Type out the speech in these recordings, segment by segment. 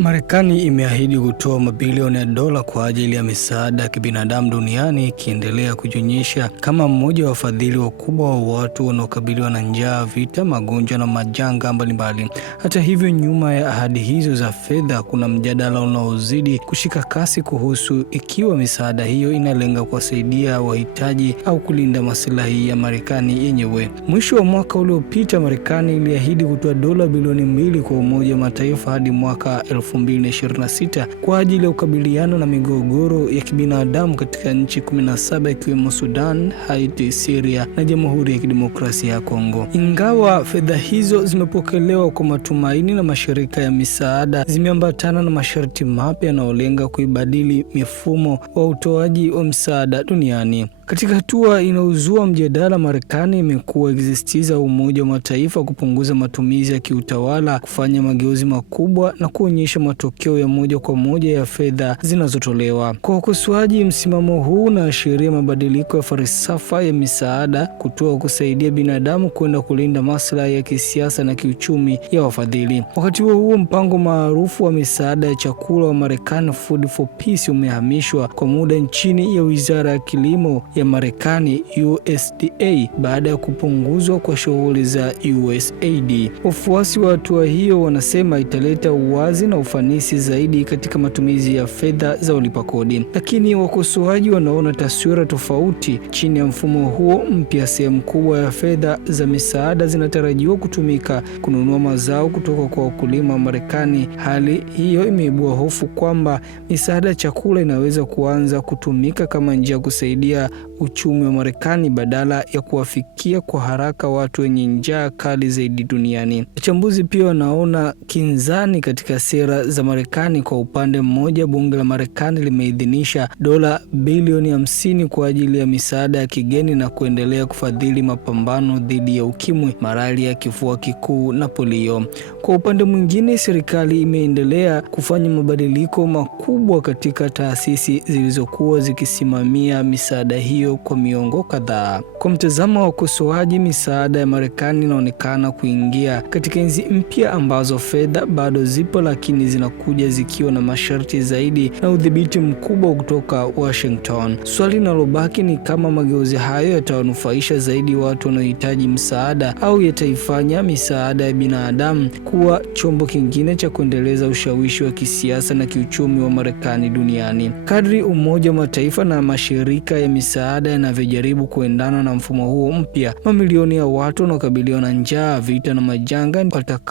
Marekani imeahidi kutoa mabilioni ya dola kwa ajili ya misaada ya kibinadamu duniani, ikiendelea kujionyesha kama mmoja wa wafadhili wakubwa wa watu wanaokabiliwa na njaa, vita, magonjwa na majanga mbalimbali. Hata hivyo, nyuma ya ahadi hizo za fedha kuna mjadala unaozidi kushika kasi kuhusu ikiwa misaada hiyo inalenga kuwasaidia wahitaji au kulinda maslahi ya Marekani yenyewe. Mwisho wa mwaka uliopita, Marekani iliahidi kutoa dola bilioni 2 kwa Umoja wa Mataifa hadi mwaka 2026 kwa ajili ya kukabiliana na migogoro ya kibinadamu katika nchi 17 ikiwemo Sudan, Haiti, Syria na Jamhuri ya Kidemokrasia ya Kongo. Ingawa fedha hizo zimepokelewa kwa matumaini na mashirika ya misaada, zimeambatana na masharti mapya yanayolenga kuibadili mifumo wa utoaji wa msaada duniani. Katika hatua inaozua mjadala, Marekani imekuwa ikisisitiza Umoja wa Mataifa kupunguza matumizi ya kiutawala, kufanya mageuzi makubwa na kuonyesha matokeo ya moja kwa moja ya fedha zinazotolewa. Kwa wakosoaji, msimamo huu unaashiria mabadiliko ya falsafa ya misaada kutoka kusaidia binadamu kwenda kulinda maslahi ya kisiasa na kiuchumi ya wafadhili. Wakati huo, mpango maarufu wa misaada ya chakula wa Marekani, Food for Peace, umehamishwa kwa muda chini ya Wizara ya Kilimo ya Marekani, USDA, baada ya kupunguzwa kwa shughuli za USAID. Wafuasi wa hatua hiyo wanasema italeta uwazi na ufanisi zaidi katika matumizi ya fedha za ulipa kodi. Lakini wakosoaji wanaona taswira tofauti. Chini ya mfumo huo mpya, sehemu kubwa ya fedha za misaada zinatarajiwa kutumika kununua mazao kutoka kwa wakulima wa Marekani. Hali hiyo imeibua hofu kwamba misaada ya chakula inaweza kuanza kutumika kama njia ya kusaidia uchumi wa Marekani badala ya kuwafikia kwa haraka watu wenye njaa kali zaidi duniani. Wachambuzi pia wanaona kinzani katika sera za Marekani. Kwa upande mmoja, bunge la Marekani limeidhinisha dola bilioni 50 kwa ajili ya misaada ya kigeni na kuendelea kufadhili mapambano dhidi ya ukimwi, malaria, kifua kikuu na polio. Kwa upande mwingine, serikali imeendelea kufanya mabadiliko makubwa katika taasisi zilizokuwa zikisimamia misaada hiyo kwa miongo kadhaa. Kwa mtazamo wa wakosoaji, misaada ya Marekani inaonekana kuingia katika enzi mpya ambazo fedha bado zipo, lakini zinakuja zikiwa na masharti zaidi na udhibiti mkubwa kutoka Washington. Swali linalobaki ni kama mageuzi hayo yatawanufaisha zaidi watu wanaohitaji msaada au yataifanya misaada ya binadamu kuwa chombo kingine cha kuendeleza ushawishi wa kisiasa na kiuchumi wa Marekani duniani. Kadri Umoja wa Mataifa na mashirika ya misaada yanavyojaribu kuendana na mfumo huo mpya, mamilioni ya watu wanaokabiliwa na njaa, vita na majanga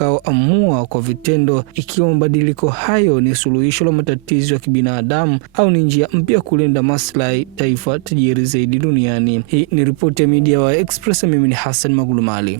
watakaoamua kwa vitendo ikiwa mabadiliko hayo ni suluhisho la matatizo ya kibinadamu au ni njia mpya kulinda maslahi taifa tajiri zaidi duniani. Hii ni ripoti ya Media wa Express. Mimi ni Hassan Magulumali.